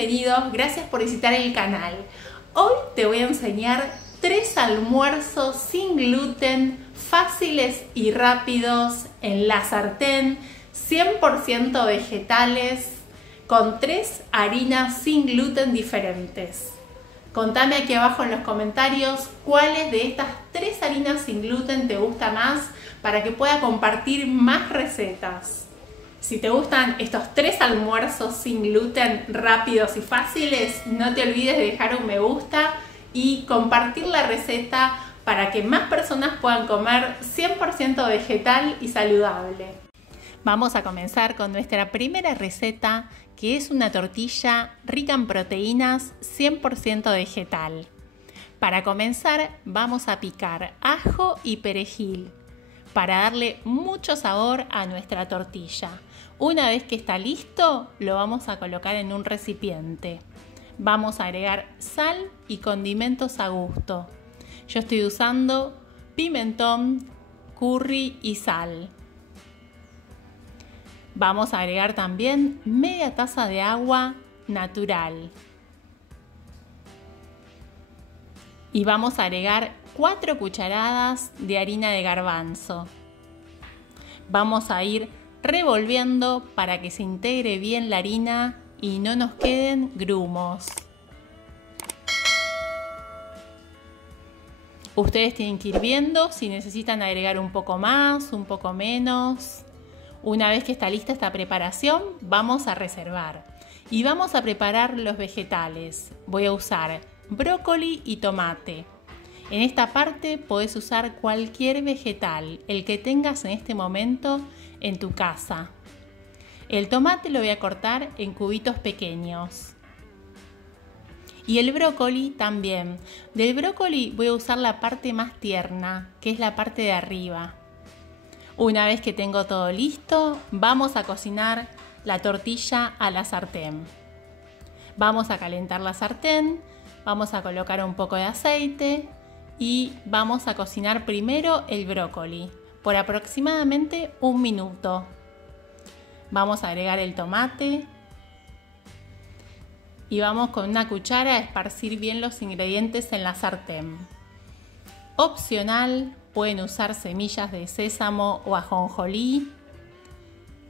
bienvenidos, gracias por visitar el canal. Hoy te voy a enseñar 3 almuerzos sin gluten, fáciles y rápidos en la sartén, 100% vegetales, con 3 harinas sin gluten diferentes. Contame aquí abajo en los comentarios cuáles de estas 3 harinas sin gluten te gusta más para que pueda compartir más recetas. Si te gustan estos 3 almuerzos sin gluten rápidos y fáciles, no te olvides de dejar un me gusta y compartir la receta para que más personas puedan comer 100% vegetal y saludable. Vamos a comenzar con nuestra primera receta, que es una tortilla rica en proteínas 100% vegetal. Para comenzar vamos a picar ajo y perejil para darle mucho sabor a nuestra tortilla. Una vez que está listo, lo vamos a colocar en un recipiente. Vamos a agregar sal y condimentos a gusto. Yo estoy usando pimentón, curry y sal. Vamos a agregar también media taza de agua natural. Y vamos a agregar 4 cucharadas de harina de garbanzo. Vamos a ir revolviendo para que se integre bien la harina y no nos queden grumos. Ustedes tienen que ir viendo si necesitan agregar un poco más, un poco menos. Una vez que está lista esta preparación, vamos a reservar. Y vamos a preparar los vegetales. Voy a usar brócoli y tomate. En esta parte podés usar cualquier vegetal, el que tengas en este momento en tu casa. El tomate lo voy a cortar en cubitos pequeños. Y el brócoli también. Del brócoli voy a usar la parte más tierna, que es la parte de arriba. Una vez que tengo todo listo, vamos a cocinar la tortilla a la sartén. Vamos a calentar la sartén, vamos a colocar un poco de aceite y vamos a cocinar primero el brócoli por aproximadamente 1 minuto. Vamos a agregar el tomate y vamos con una cuchara a esparcir bien los ingredientes en la sartén. Opcional, pueden usar semillas de sésamo o ajonjolí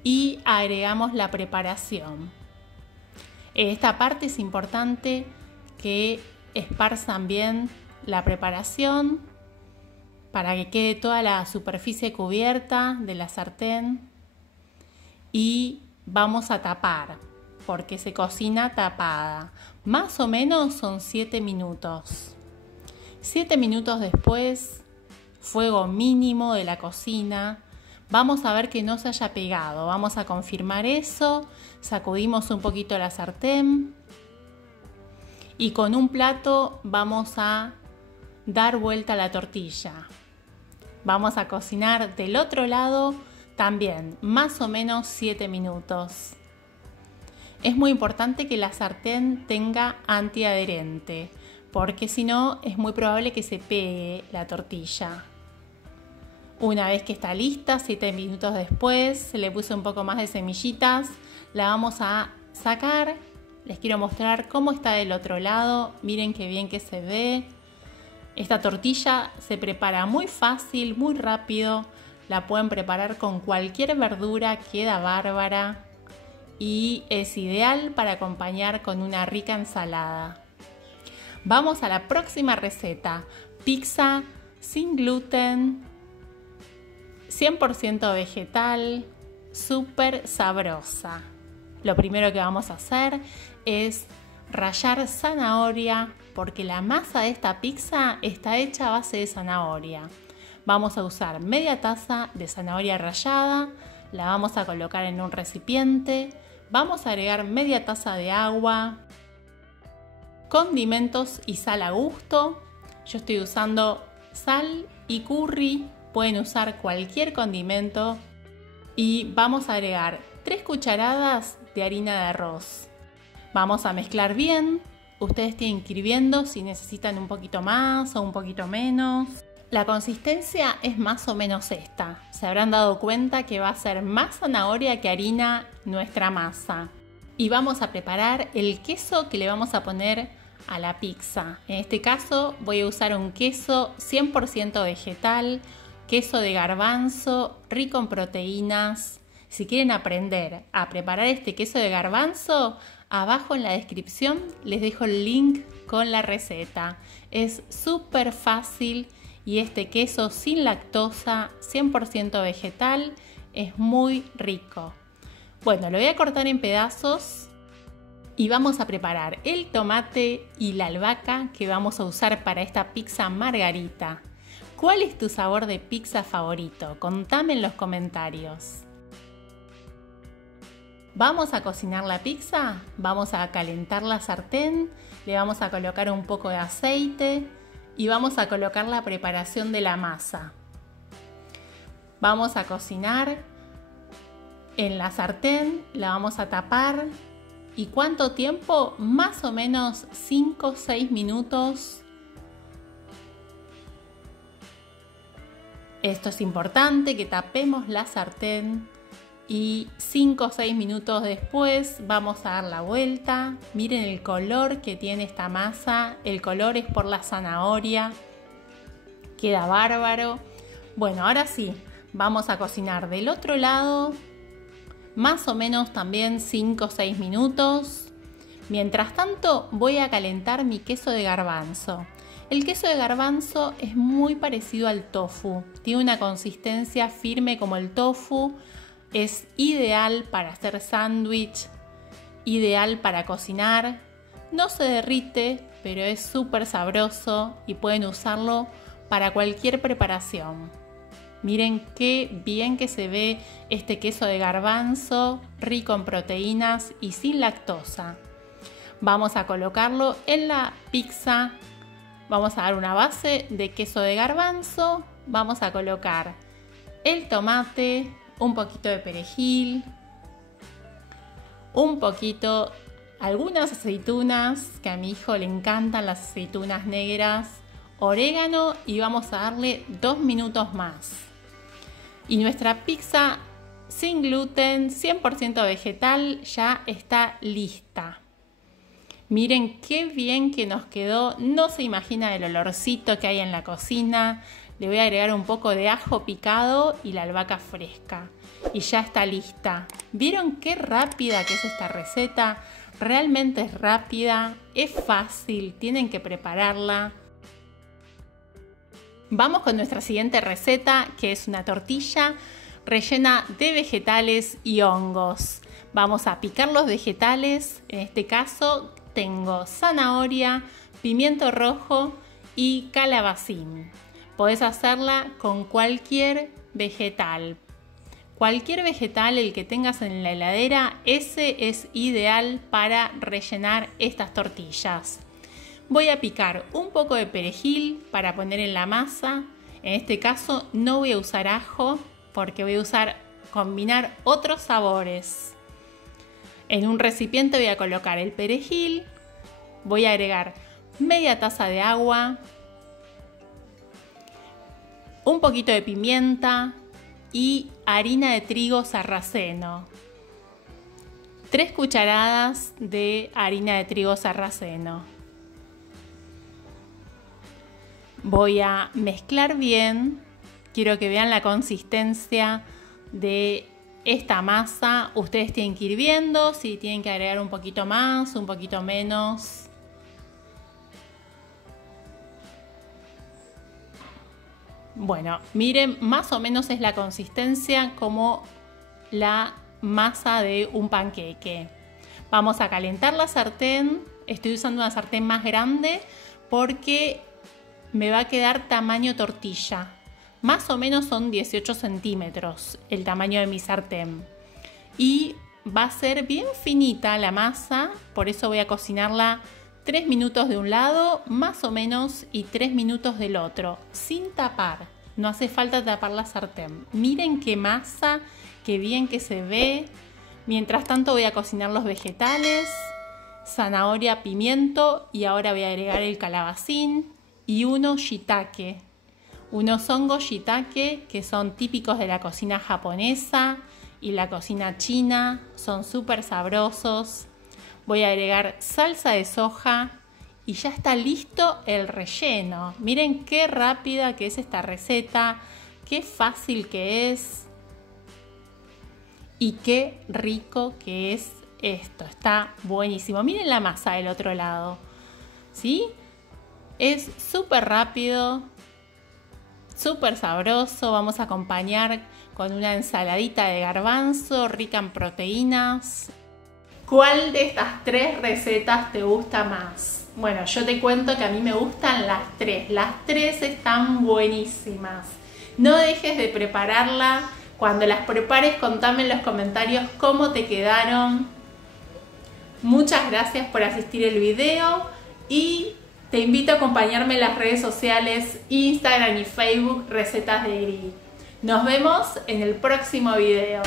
y agregamos la preparación. En esta parte es importante que esparzan bien la preparación para que quede toda la superficie cubierta de la sartén y vamos a tapar porque se cocina tapada. Más o menos son 7 minutos. 7 minutos después, fuego mínimo de la cocina. Vamos a ver que no se haya pegado. Vamos a confirmar eso. Sacudimos un poquito la sartén. Y con un plato vamos a dar vuelta a la tortilla. Vamos a cocinar del otro lado también, más o menos 7 minutos. Es muy importante que la sartén tenga antiadherente, porque si no es muy probable que se pegue la tortilla. Una vez que está lista, 7 minutos después, le puse un poco más de semillitas, la vamos a sacar. Les quiero mostrar cómo está del otro lado. Miren qué bien que se ve. Esta tortilla se prepara muy fácil, muy rápido. La pueden preparar con cualquier verdura, queda bárbara. Y es ideal para acompañar con una rica ensalada. Vamos a la próxima receta. Pizza sin gluten, 100% vegetal, súper sabrosa. Lo primero que vamos a hacer es rallar zanahoria porque la masa de esta pizza está hecha a base de zanahoria. Vamos a usar media taza de zanahoria rallada, la vamos a colocar en un recipiente, vamos a agregar media taza de agua, condimentos y sal a gusto. Yo estoy usando sal y curry, pueden usar cualquier condimento y vamos a agregar 3 cucharadas de harina de arroz. Vamos a mezclar bien. Ustedes tienen que ir viendo si necesitan un poquito más o un poquito menos. La consistencia es más o menos esta. Se habrán dado cuenta que va a ser más zanahoria que harina nuestra masa. y vamos a preparar el queso que le vamos a poner a la pizza. En este caso voy a usar un queso 100% vegetal, queso de garbanzo, rico en proteínas. Si quieren aprender a preparar este queso de garbanzo, abajo en la descripción les dejo el link con la receta. Es súper fácil y este queso sin lactosa, 100% vegetal, es muy rico. Bueno, lo voy a cortar en pedazos y vamos a preparar el tomate y la albahaca que vamos a usar para esta pizza margarita. ¿Cuál es tu sabor de pizza favorito? Contame en los comentarios. Vamos a cocinar la pizza, vamos a calentar la sartén, le vamos a colocar un poco de aceite y vamos a colocar la preparación de la masa. Vamos a cocinar en la sartén, la vamos a tapar. ¿Y cuánto tiempo? Más o menos 5 o 6 minutos. Esto es importante, que tapemos la sartén. Y 5 o 6 minutos después vamos a dar la vuelta. Miren el color que tiene esta masa. El color es por la zanahoria. Queda bárbaro. Bueno, ahora sí, vamos a cocinar del otro lado. Más o menos también 5 o 6 minutos. Mientras tanto voy a calentar mi queso de garbanzo. El queso de garbanzo es muy parecido al tofu. Tiene una consistencia firme como el tofu. Es ideal para hacer sándwich, ideal para cocinar. No se derrite, pero es súper sabroso y pueden usarlo para cualquier preparación. Miren qué bien que se ve este queso de garbanzo, rico en proteínas y sin lactosa. Vamos a colocarlo en la pizza. Vamos a dar una base de queso de garbanzo. Vamos a colocar el tomate, un poquito de perejil, algunas aceitunas, que a mi hijo le encantan las aceitunas negras, orégano y vamos a darle 2 minutos más. Y nuestra pizza sin gluten, 100% vegetal, ya está lista. Miren qué bien que nos quedó, no se imagina el olorcito que hay en la cocina. Le voy a agregar un poco de ajo picado y la albahaca fresca. Y ya está lista. ¿Vieron qué rápida que es esta receta? Realmente es rápida, es fácil, tienen que prepararla. Vamos con nuestra siguiente receta, que es una tortilla rellena de vegetales y hongos. Vamos a picar los vegetales. En este caso tengo zanahoria, pimiento rojo y calabacín. Podés hacerla con cualquier vegetal. Cualquier vegetal, el que tengas en la heladera, ese es ideal para rellenar estas tortillas. Voy a picar un poco de perejil para poner en la masa. En este caso no voy a usar ajo porque voy a combinar otros sabores. En un recipiente voy a colocar el perejil. Voy a agregar media taza de agua, un poquito de pimienta y harina de trigo sarraceno. 3 cucharadas de harina de trigo sarraceno. Voy a mezclar bien. Quiero que vean la consistencia de esta masa. Ustedes tienen que ir viendo si tienen que agregar un poquito más, un poquito menos. Bueno, miren, más o menos es la consistencia como la masa de un panqueque. Vamos a calentar la sartén. Estoy usando una sartén más grande porque me va a quedar tamaño tortilla. Más o menos son 18 centímetros el tamaño de mi sartén. Y va a ser bien finita la masa, por eso voy a cocinarla 3 minutos de un lado, más o menos, y 3 minutos del otro, sin tapar. No hace falta tapar la sartén. Miren qué masa, qué bien que se ve. Mientras tanto voy a cocinar los vegetales, zanahoria, pimiento, y ahora voy a agregar el calabacín y unos shiitake. Unos hongos shiitake que son típicos de la cocina japonesa y la cocina china. Son súper sabrosos. voy a agregar salsa de soja y ya está listo el relleno. Miren qué rápida que es esta receta, qué fácil que es y qué rico que es esto. Está buenísimo. Miren la masa del otro lado, ¿sí? Es súper rápido, súper sabroso. Vamos a acompañar con una ensaladita de garbanzo rica en proteínas. ¿Cuál de estas 3 recetas te gusta más? Bueno, yo te cuento que a mí me gustan las 3. Las 3 están buenísimas. No dejes de prepararla. Cuando las prepares, contame en los comentarios cómo te quedaron. Muchas gracias por asistir al video y te invito a acompañarme en las redes sociales, Instagram y Facebook, Recetas de Gris. Nos vemos en el próximo video.